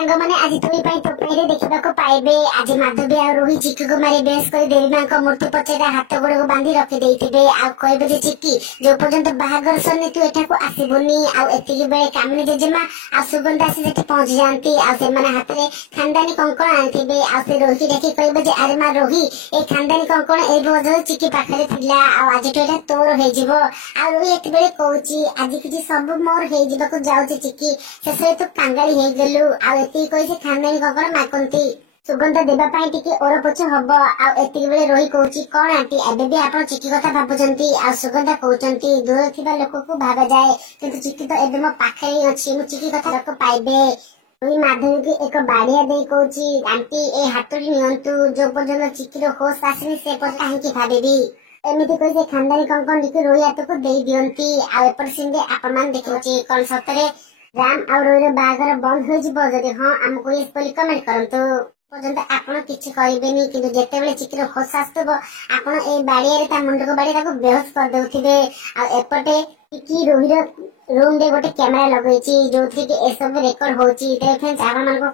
सांग मैंने आज तुम्हें टोपाई देखा पाइबे आज माधवी आ रोही चिक्की को मारी बेस कर देवी मां को मूर्ति पछरे हाथ गोड़ को बांधी रखी देइथिबे आ कहबे जे चिक्की जो पर्यंत बाहागर सरनी तू एठा को आसीबुनी आ एतिकी बेले कामिनी जेजेमा आ सुगंधा से जेठी पहुंच जांती आ से माने हाथ रे खानदानी कंकण आंथिबे आ से रोही देखि कहबे जे अरे मां रोही ए खानदानी कंकण ए बजर चिक्की पाखरे थिला आ आज तो एटा तोर हे जिवो आ रोही एति बेले कहूची आज किछि सब मोर हे जिबा को जाउची चिक्की से तो कांगाली हे गेलु आ एति कहि से खानदानी कंकण माकंती सुगंधा देबा पाई टिके ओर पछ हबो आ एति बेले रोही कहूची कोन आंटी एबे भी आपण चिक्की कथा भाबुचंती आ सुगंधा कहउचंती दूर थिबा लोक को भाबा जाए किंतु चिक्की तो एबे मो पाखे ही अछि मु चिक्की कथा लोक पाइबे रोही माधवी की एक बाड़िया दे कहूची आंटी ए हातुरी नियंतु जो पर्यंत चिक्की रो होश आसनी से पर काहे की भाबेबी एमिति कहि से खानदानी कंकण टिके रोही हाथ को देई दियंती आ एपर सिंगे आपण मान देखौची कोन सतरे राम आ रोही रो बागर बंद हो जिवो जदि हां हमको इस पर कमेंट करंतु पर्यंत आपण किछि कहबेनी किंतु जेते बेले चिक्कीर होश आस्तबो आपण ए बाड़िया रे ता मुंड को बाड़ी ताको बेहोश कर देउथिबे आ एपटे चिक्की रोहीर रूम रे गोटे कैमरा लगैछि जोथि के ए सब रेकॉर्ड होछि ते फ्रेंड्स आपण मन को